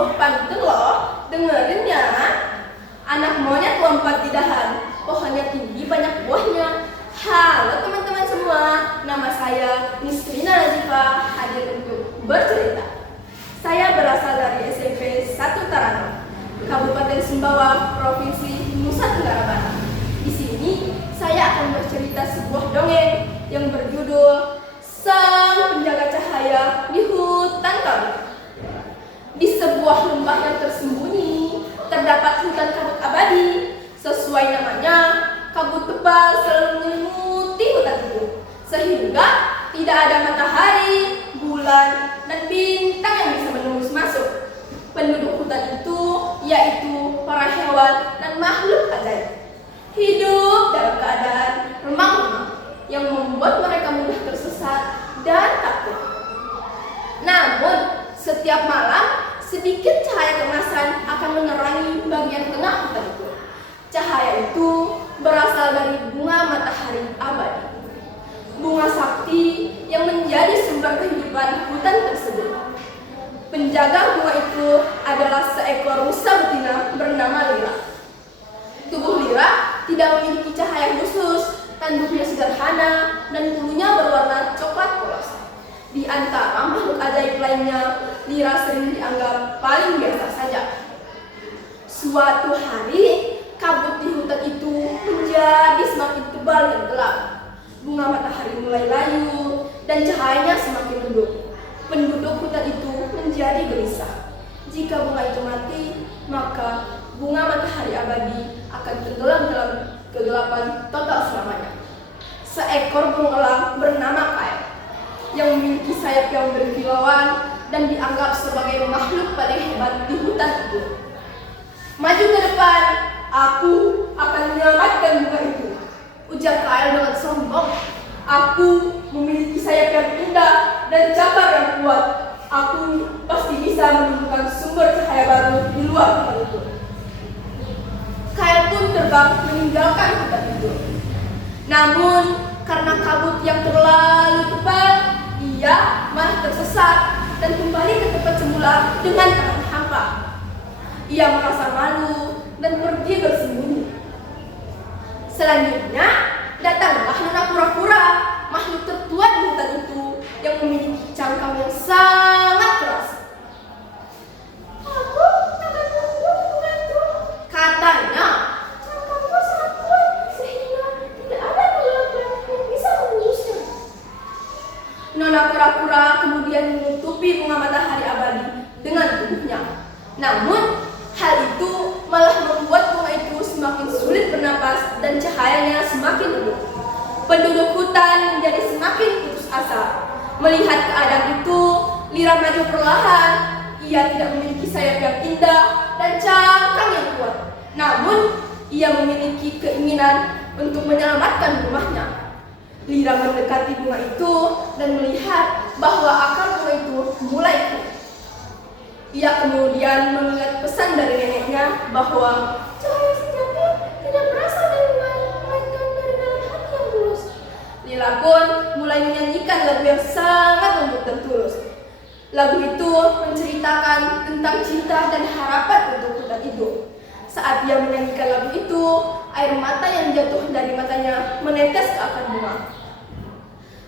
sebuah pantun loh, dengerin ya. Anak monyet lompat di dahan, pohonnya tinggi banyak buahnya. Halo teman-teman semua, nama saya Nisrina Nazifa, hadir untuk bercerita. Saya berasal dari SMP 1 Tarano, Kabupaten Sumbawa, Provinsi Nusa Tenggara Barat. Di sini saya akan bercerita sebuah dongeng yang berjudul Sang Penjaga Cahaya di Hutan Kabut. Di sebuah lembah yang tersembunyi terdapat hutan kabut abadi. Sesuai namanya, kabut tebal selalu menyelimuti hutan itu, sehingga tidak ada matahari, bulan, dan bintang yang bisa menembus masuk. Penduduk hutan itu yaitu para hewan dan makhluk ajaib, hidup dalam keadaan remang-remang yang membuat mereka mudah tersesat dan takut. Namun, setiap malam sedikit cahaya keemasan akan menerangi bagian tengah hutan itu. Cahaya itu berasal dari bunga matahari abadi, bunga sakti yang menjadi sumber kehidupan hutan tersebut. Penjaga bunga itu adalah seekor rusa betina bernama Lira. Tubuh Lira tidak memiliki cahaya khusus, tanduknya sederhana, dan bulunya berwarna coklat polos. Di antara makhluk ajaib lainnya, Lira sering dianggap paling biasa saja. Suatu hari, kabut di hutan itu menjadi semakin tebal dan gelap. Bunga matahari mulai layu dan cahayanya semakin redup. Penduduk hutan itu menjadi gelisah. Jika bunga itu mati, maka bunga matahari abadi akan tenggelam dalam kegelapan total selamanya. Seekor burung elang bernama Kail, yang memiliki sayap yang berkilauan dan dianggap sebagai makhluk paling hebat di hutan itu. Maju ke depan, aku akan menyelamatkan bunga itu, ujar Kail dengan sombong. Aku memiliki sayap yang indah dan cabar yang kuat. Aku pasti bisa menemukan sumber cahaya baru di luar hutan itu. Kail pun terbang meninggalkan hutan itu. Namun, karena kabut yang terlalu tebal, ia malah tersesat dan kembali ke tempat semula dengan tangan hampa. Ia merasa malu dan pergi bersembunyi. Selanjutnya, datanglah nona kura-kura, makhluk tertua di hutan itu yang memiliki cangkang yang sangat keras. Aku akan membantu, katanya. Cangkangku sangat kuat sehingga tidak ada kegelapan yang bisa menembusnya. Nona kura-kura kemudian menutupi bunga matahari abadi dengan tubuhnya. Namun, hal itu malah membuat bunga itu semakin sulit bernapas dan cahayanya semakin redup. Penduduk hutan menjadi semakin putus asa. Melihat keadaan itu, Lira maju perlahan. Ia tidak memiliki sayap yang indah dan cangkang yang kuat. Namun, ia memiliki keinginan untuk menyelamatkan rumahnya. Lira mendekati bunga itu dan melihat bahwa akar bunga itu mulai kering. Ia kemudian mengingat pesan dari neneknya bahwa cahaya sejati tidak berasal dari luar, melainkan dari dalam hati yang tulus. Lira pun mulai menyanyikan lagu yang sangat lembut dan tulus. Lagu itu menceritakan tentang cinta dan harapan untuk hutan itu. Saat dia menyanyikan lagu itu, air mata yang jatuh dari matanya menetes ke akar bunga.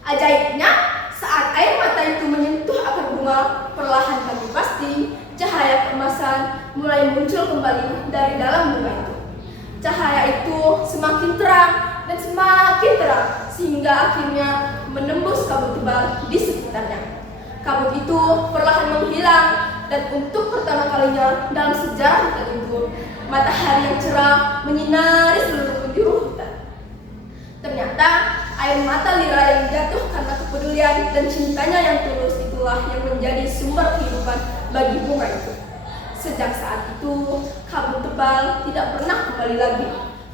Ajaibnya, saat air mata itu menyentuh akar bunga, perlahan tapi pasti, cahaya keemasan mulai muncul kembali dari dalam bunga itu. Cahaya itu semakin terang dan semakin terang, sehingga akhirnya menembus kabut tebal di sekitarnya. Kabut itu perlahan menghilang, dan untuk pertama kalinya dalam sejarah hutan itu, matahari yang cerah menyinari seluruh penjuru hutan. Ternyata air mata Lira yang jatuh karena kepedulian dan cintanya yang tulus itulah yang menjadi sumber kehidupan bagi bunga itu. Sejak saat itu, kabut tebal tidak pernah kembali lagi.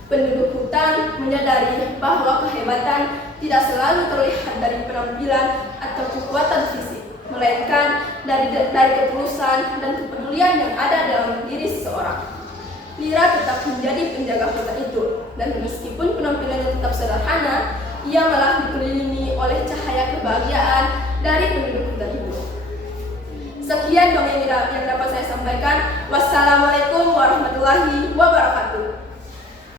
Penduduk hutan menyadari bahwa kehebatan tidak selalu terlihat dari penampilan atau kekuatan fisik, melainkan dari ketulusan dan kepedulian yang ada dalam diri seseorang. Lira tetap menjadi penjaga hutan itu, dan meskipun penampilannya tetap sederhana, ia malah dikelilingi oleh cahaya kebahagiaan dari penduduk hutan itu. Sekian dongeng yang dapat saya sampaikan. Wassalamualaikum warahmatullahi wabarakatuh.